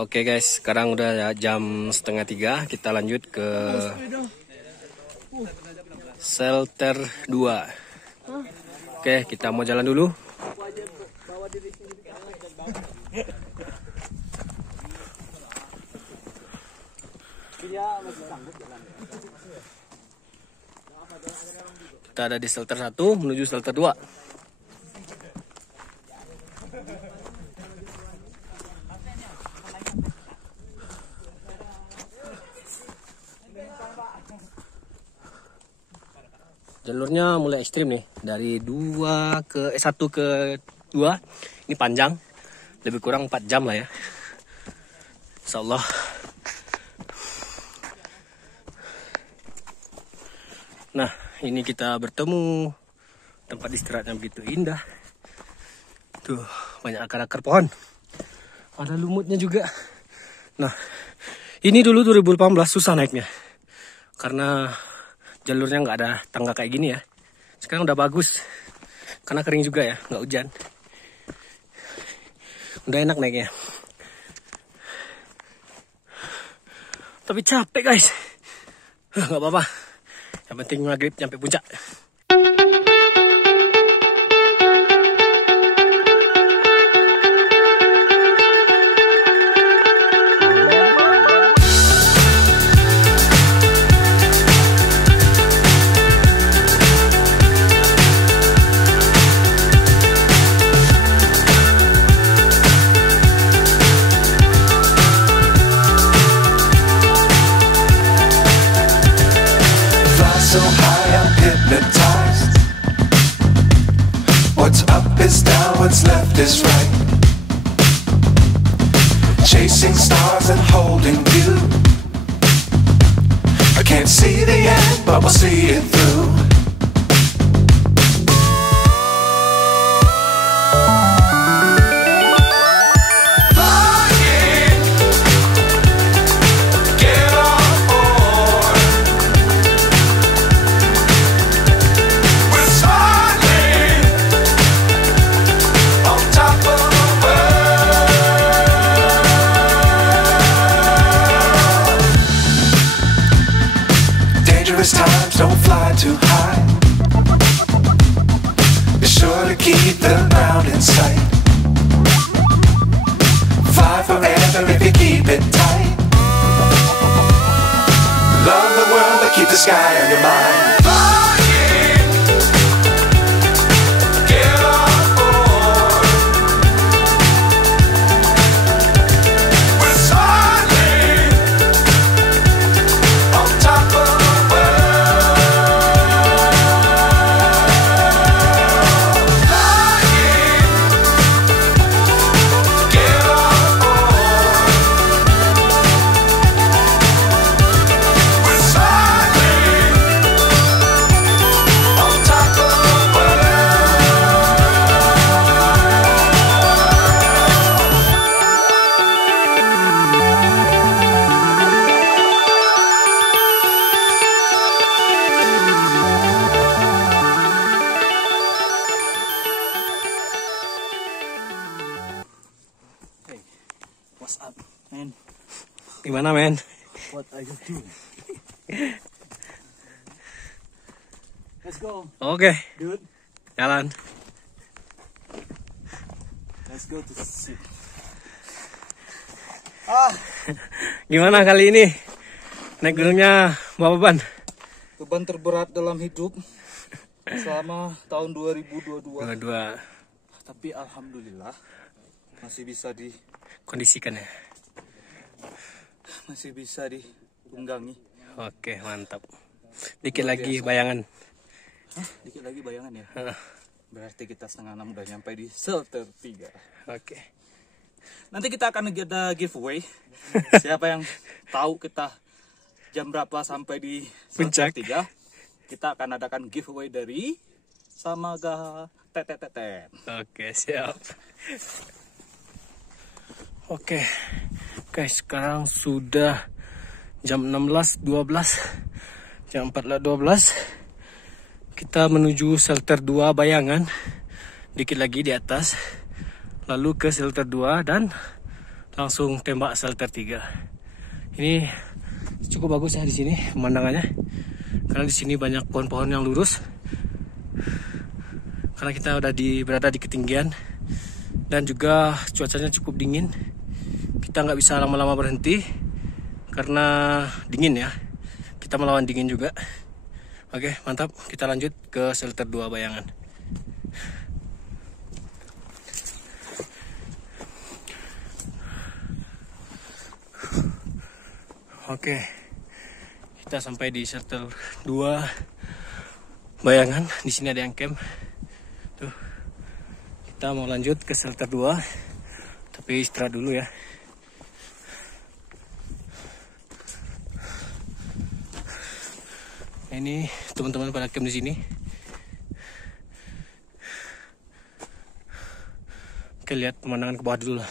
Oke guys, sekarang udah jam 2:30. Kita lanjut ke shelter 2. Oke, kita mau jalan dulu. Kita ada di shelter 1 menuju shelter 2. Jalurnya mulai ekstrim nih, dari 1 ke 2. Ini panjang, lebih kurang 4 jam lah ya, insya Allah. Nah, ini kita bertemu tempat istirahat yang begitu indah. Tuh, banyak akar-akar pohon, ada lumutnya juga. Nah, ini dulu 2018 susah naiknya, karena jalurnya nggak ada tangga kayak gini ya. Sekarang udah bagus, karena kering juga ya, nggak hujan. Udah enak naiknya. Tapi capek guys. Nggak apa-apa. Yang penting maghrib sampai puncak. So high I'm hypnotized. What's up is down, what's left is right. Chasing stars and holding you. I can't see the end, but we'll see it through. Times don't fly too high. Be sure to keep the ground in sight. Fly forever if you keep it tight. Love the world but keep the sky on your mind. What's up, man? Gimana men? What are you doing? Let's go. Oke, Dude, jalan. let's go to see. Gimana kali ini? Naik gunungnya bawa beban? Beban terberat dalam hidup selama tahun 2022. Dua-dua Tapi alhamdulillah masih bisa kondisikan ya. masih bisa ditunggangi. Oke, mantap. Dikit lagi bayangan. Dikit lagi bayangan ya. Berarti kita 5:30 udah nyampe di shelter 3. Oke. Nanti kita akan ada giveaway. Siapa yang tahu kita jam berapa sampai di Puncak. shelter 3, kita akan adakan giveaway dari Samaga Tetetetet. Oke, siap. Oke, guys, sekarang sudah jam 16.12, jam 14.12. Kita menuju shelter 2 Bayangan, dikit lagi di atas, lalu ke shelter 2 dan langsung tembak shelter 3. Ini cukup bagus ya di sini pemandangannya, karena di sini banyak pohon-pohon yang lurus. Karena kita udah berada di ketinggian dan juga cuacanya cukup dingin, kita nggak bisa lama-lama berhenti karena dingin ya. Kita melawan dingin juga. Oke, mantap. Kita lanjut ke shelter 2 Bayangan. Oke, kita sampai di shelter 2 Bayangan. Di sini ada yang camp. Tuh, kita mau lanjut ke shelter 2, tapi istirahat dulu ya. Ini teman-teman pada camp di sini. Oke, lihat pemandangan ke bawah dulu lah.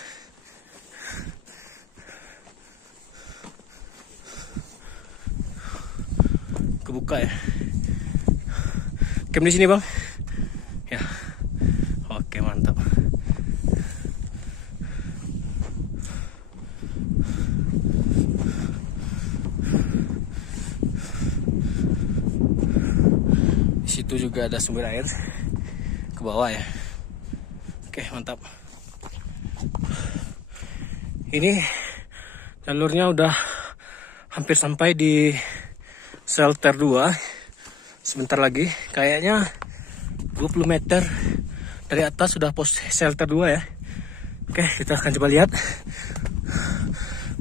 Kebuka ya. Camp di sini, Bang. Ya. Oke, mantap. Di situ juga ada sumber air ke bawah ya. Oke, mantap. Ini jalurnya udah hampir sampai di shelter 2. Sebentar lagi, kayaknya 20 meter dari atas sudah pos shelter 2 ya. Oke, kita akan coba lihat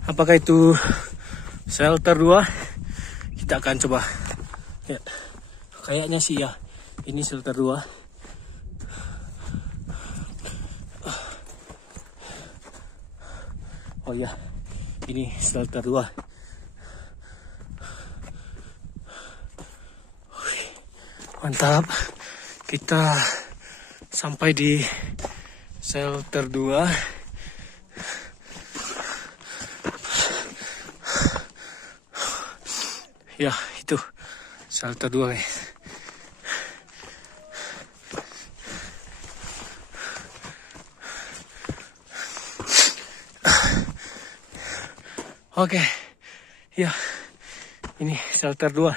apakah itu shelter 2. Kita akan coba lihat. Kayaknya sih ya, ini shelter 2. Oh ya, ini shelter 2. Mantap. Kita sampai di shelter 2. Ya, itu shelter 2 guys. Oke, ya, ini shelter 2.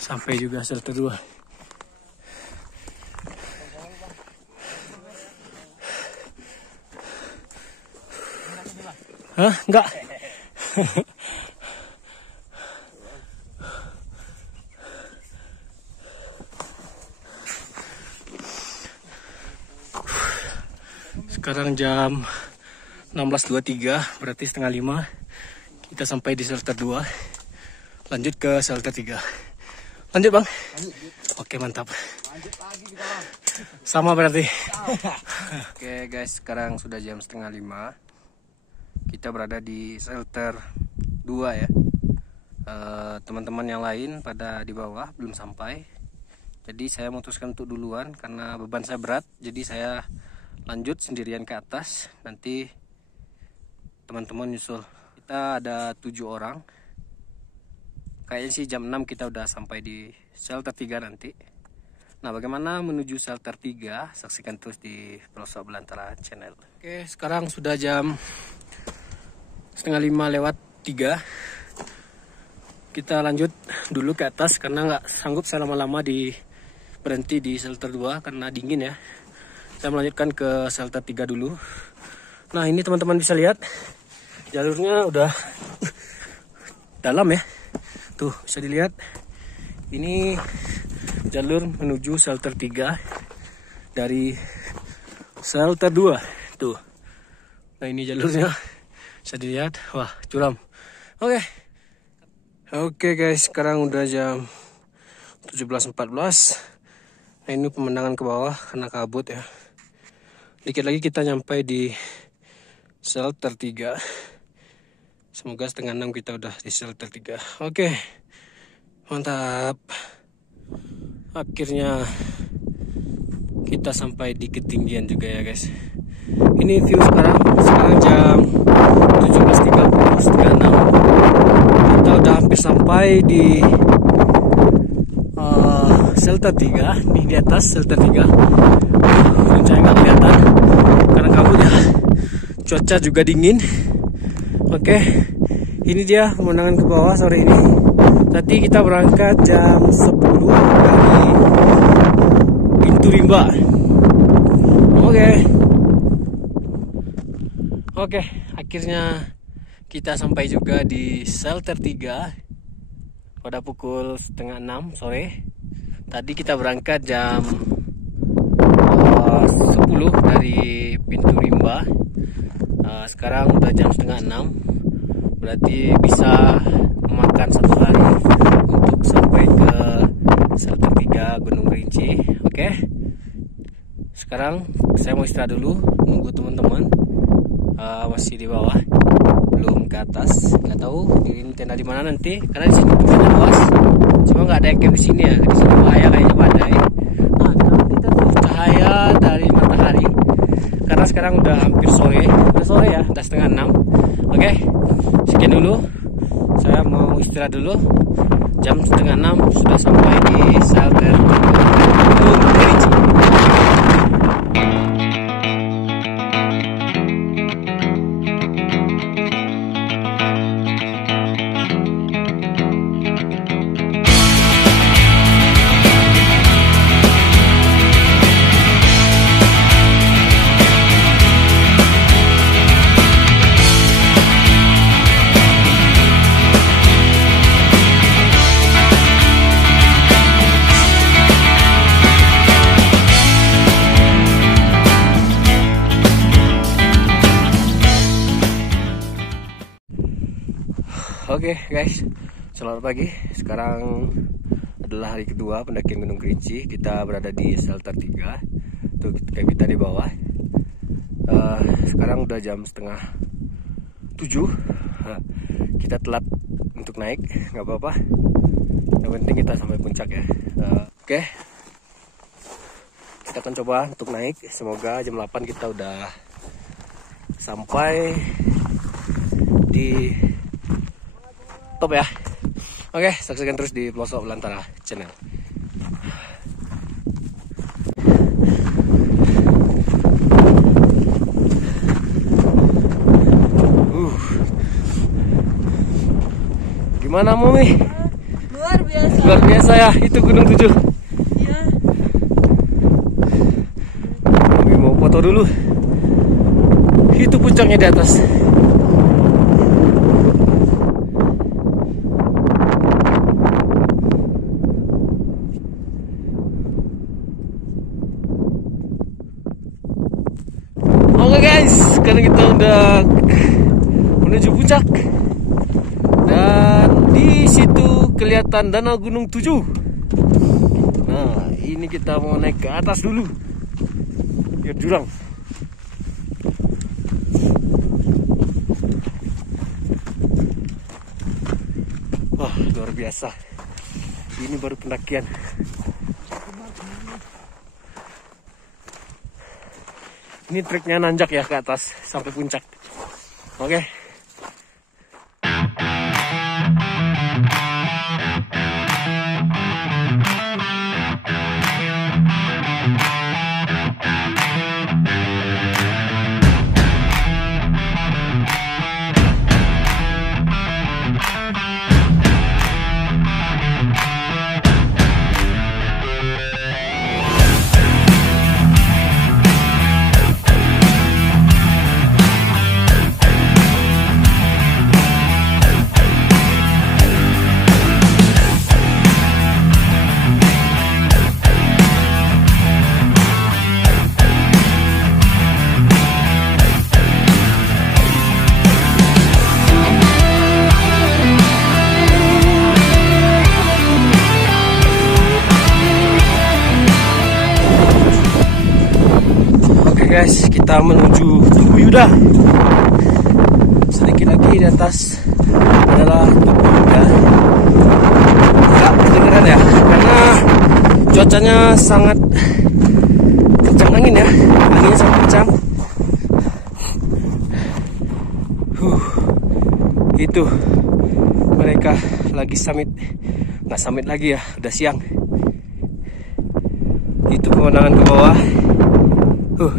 Sampai juga shelter 2. Hah? Enggak. Sekarang jam 16.23, berarti setengah 5. Kita sampai di shelter 2. Lanjut ke shelter 3. Lanjut, Bang? Lanjut. Oke, mantap. Lanjut lagi kita, Bang. Sama berarti. Oke, guys, sekarang sudah jam setengah 5. Kita berada di shelter 2 ya. Teman-teman yang lain pada di bawah belum sampai. Jadi saya memutuskan untuk duluan karena beban saya berat. Jadi saya lanjut sendirian ke atas, nanti teman-teman nyusul. Kita ada 7 orang. Kayaknya sih jam 6 kita udah sampai di shelter 3 nanti. Nah, bagaimana menuju shelter 3? Saksikan terus di Pelosok Belantara channel. Oke, sekarang sudah jam setengah 5:03. Kita lanjut dulu ke atas karena nggak sanggup saya lama-lama berhenti di shelter 2 karena dingin ya. Saya melanjutkan ke shelter 3 dulu. Nah, ini teman-teman bisa lihat jalurnya udah dalam ya. Tuh, bisa dilihat. Ini jalur menuju shelter 3 dari shelter 2. Tuh. Nah, ini jalurnya. Bisa dilihat. Wah, curam. Oke. Oke guys, sekarang udah jam 17.14. Nah, ini pemandangan ke bawah karena kabut ya. Dikit lagi kita nyampe di shelter 3. Semoga setengah 6 kita udah di shelter 3. Oke, mantap. Akhirnya kita sampai di ketinggian juga ya guys. Ini view sekarang jam 17.30, setengah 6. Kita udah hampir sampai di shelter 3. Nih di atas shelter 3. Puncaknya nggak kelihatan karena kabut ya. Cuaca juga dingin. Oke, ini dia pemandangan ke bawah sore ini. Tadi kita berangkat jam 10 dari pintu rimba. Oke, akhirnya kita sampai juga di shelter 3 pada pukul 5:30 sore. Tadi kita berangkat jam 10 dari pintu rimba. Sekarang udah jam 5:30, berarti bisa memakan 1 hari untuk sampai ke shelter 3 Gunung Kerinci. Oke, sekarang saya mau istirahat dulu, nunggu teman-teman masih di bawah, belum ke atas. Nggak tahu di tenda di mana nanti, karena di sini tempatnya luas. Cuma nggak ada yang camp di sini ya. Di sini bahaya kayaknya badai. Nah, kita tuh cahaya dari matahari. Karena sekarang udah hampir sore, ya, udah 5:30. Oke, sekian dulu. Saya mau istirahat dulu. Jam 5:30 sudah sampai di shelter Gunung Kerinci. Oke guys, selamat pagi. Sekarang adalah hari kedua pendakian Gunung Kerinci. Kita berada di shelter 3. Tuh kayak kita di bawah. Sekarang udah jam 6:30. Kita telat untuk naik, nggak apa-apa. Yang penting kita sampai puncak ya. Oke, kita akan coba untuk naik. Semoga jam 8 kita udah sampai di top ya. Oke, saksikan terus di Pelosok Belantara channel. Gimana Mumi? Luar biasa. Luar biasa ya, itu Gunung 7. Iya. Mumi mau foto dulu. Itu puncaknya di atas. Oke guys, sekarang kita udah menuju puncak. Dan di situ kelihatan danau Gunung 7. Nah, ini kita mau naik ke atas dulu. Biar jurang. Wah, luar biasa. Ini baru pendakian. Ini treknya nanjak ya ke atas sampai puncak. Oke. Guys, kita menuju Tugu Yuda. Sedikit lagi di atas adalah Tugu Yuda. Agak kedengeran ya, karena cuacanya sangat kencang angin ya, anginnya sangat kencang. Itu mereka lagi summit, nggak summit lagi ya, udah siang. Itu pemandangan ke bawah.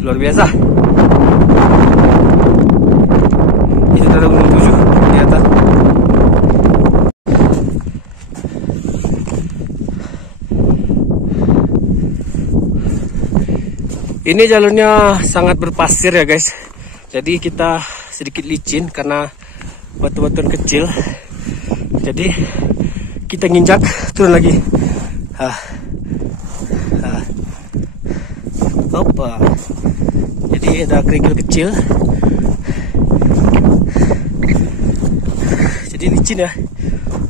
Luar biasa. Itu ada Gunung Tujuh di atas. Ini jalurnya sangat berpasir ya guys. Jadi kita sedikit licin karena batu-batuan kecil. Jadi kita nginjak turun lagi. Opa. Jadi ada kerikil kecil. Jadi licin ya.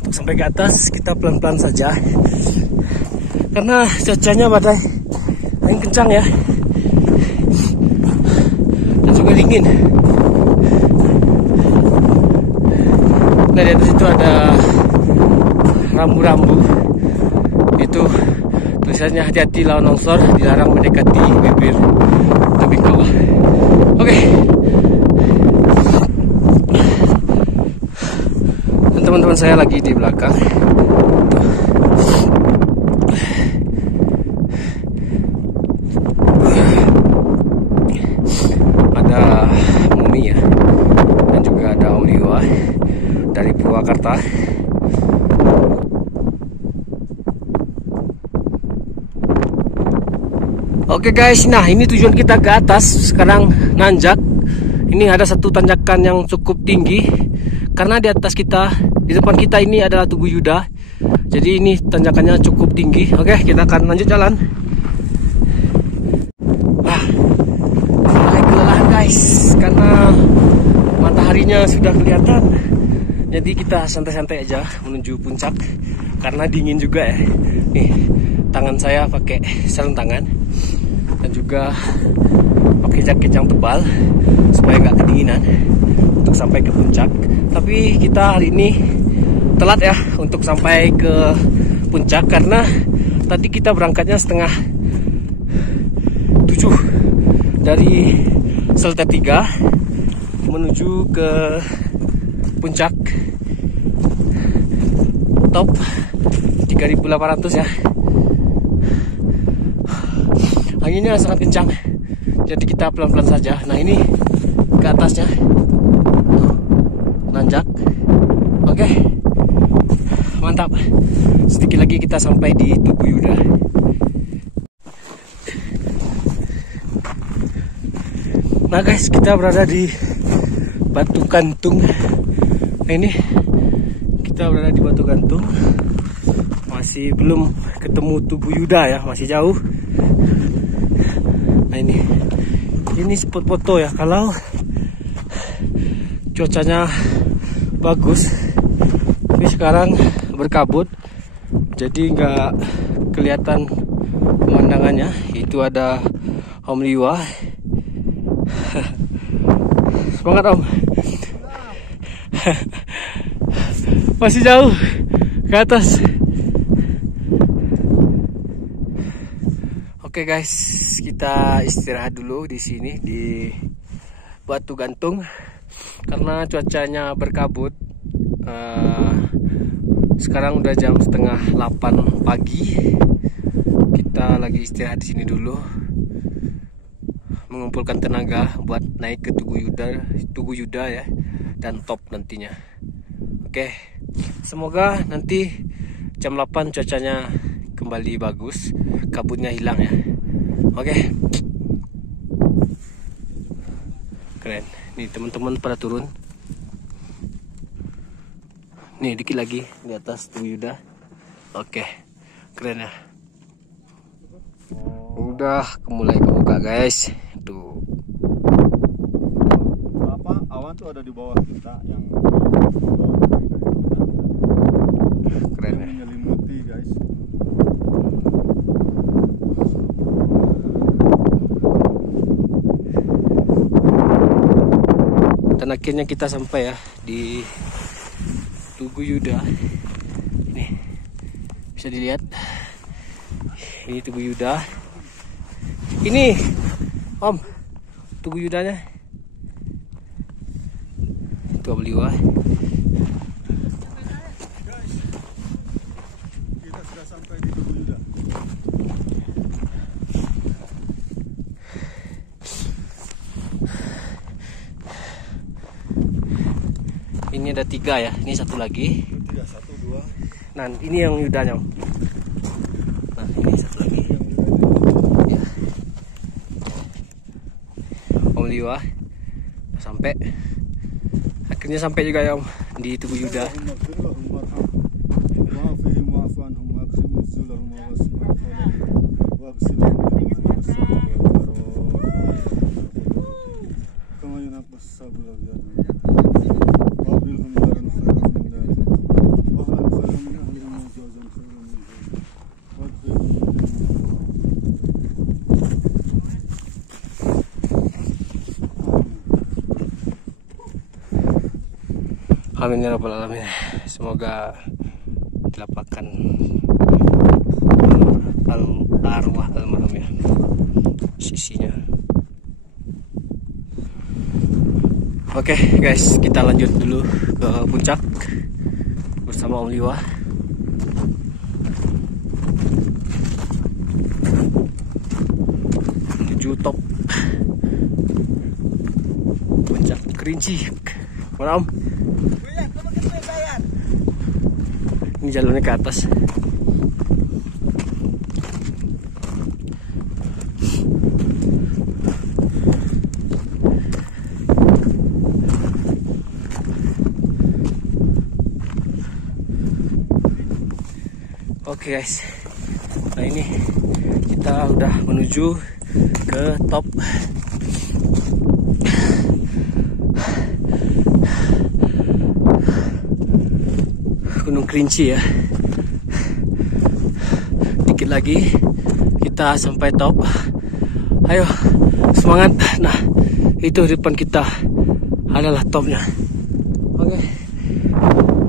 Untuk sampai ke atas kita pelan-pelan saja. Karena cuacanya badai angin kencang ya. Dan juga dingin. Nah di atas itu ada rambu-rambu. Itu tulisannya hati-hati lawan longsor, dilarang mendekati bibir tebing kawah. Oke. Dan teman-teman saya lagi di belakang. Ada Mumi ya, dan juga ada Om Liwa dari Purwakarta. Oke guys, nah ini tujuan kita ke atas. Sekarang nanjak. Ini ada satu tanjakan yang cukup tinggi. Karena di atas kita, di depan kita ini adalah Tugu Yuda. Jadi ini tanjakannya cukup tinggi. Oke, kita akan lanjut jalan. Mulai kelelahan guys, karena mataharinya sudah kelihatan. Jadi kita santai-santai aja menuju puncak. Karena dingin juga ya. Nih, tangan saya pakai sarung tangan. Dan juga pakai jaket yang tebal supaya nggak kedinginan untuk sampai ke puncak. Tapi kita hari ini telat ya untuk sampai ke puncak karena tadi kita berangkatnya 6:30 dari Selte 3 menuju ke puncak top 3.800 ya. Anginnya sangat kencang, jadi kita pelan-pelan saja. Nah ini ke atasnya nanjak. Oke, mantap. Sedikit lagi kita sampai di Tugu Yuda. Nah guys, kita berada di Batu Gantung. Nah ini kita berada di Batu Gantung. Masih belum ketemu Tugu Yuda ya, masih jauh. Nah ini spot foto ya, kalau cuacanya bagus. Tapi sekarang berkabut, jadi nggak kelihatan pemandangannya. Itu ada Om Liwa. Semangat Om. Masih jauh ke atas. Oke guys, kita istirahat dulu di sini di Batu Gantung karena cuacanya berkabut. Sekarang udah jam 7:30 pagi. Kita lagi istirahat di sini dulu, mengumpulkan tenaga buat naik ke Tugu Yuda ya, dan top nantinya. Oke, semoga nanti jam 8 cuacanya kembali bagus, kabutnya hilang ya. Oke. Keren. Nih teman-teman pada turun. Nih dikit lagi di atas Tugu Yuda. Oke. Keren ya. Udah mulai kebuka guys. Tuh. Apa awan tuh ada di bawah kita yang Keren ya. menyelimuti guys. Dan akhirnya kita sampai ya di Tugu Yuda. Ini bisa dilihat. Ini Tugu Yuda. Ini Om, Tugu Yudanya. Itu Om Liwa. Kita sudah sampai di Tugu Yuda. Ini ada 3 ya. Ini satu lagi. 3, 1, 2. Nah, ini yang Yudanya. Nah, ini satu lagi. Ya. Om Liwa sampai. Akhirnya sampai juga ya Om di Tugu Yuda. Amin ya rabbal alamin. Semoga dilapangkan arwah almarhum ya sisinya. Oke guys, kita lanjut dulu ke puncak bersama Om Liwa. Menuju top puncak Kerinci. Mana Om? Ini jalurnya ke atas. Oke guys, nah ini kita udah menuju ke top Gunung Kerinci ya. Dikit lagi kita sampai top. Ayo semangat. Nah itu di depan kita adalah topnya. Oke,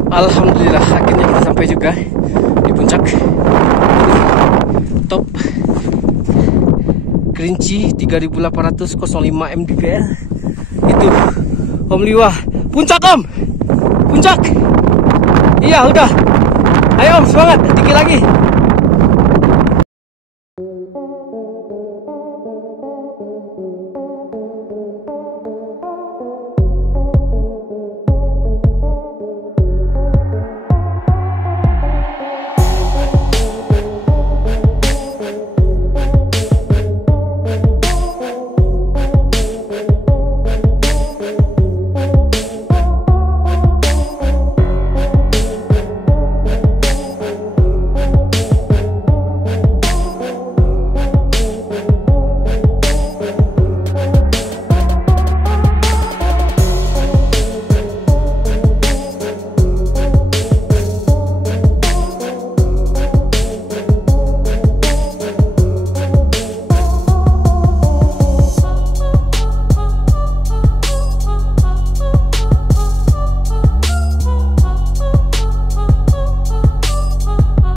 alhamdulillah akhirnya kita sampai juga di puncak top Kerinci 3805 mdpl. Itu Om Liwa. Puncak Om, puncak. Iya udah. Ayo Om semangat, dikit lagi.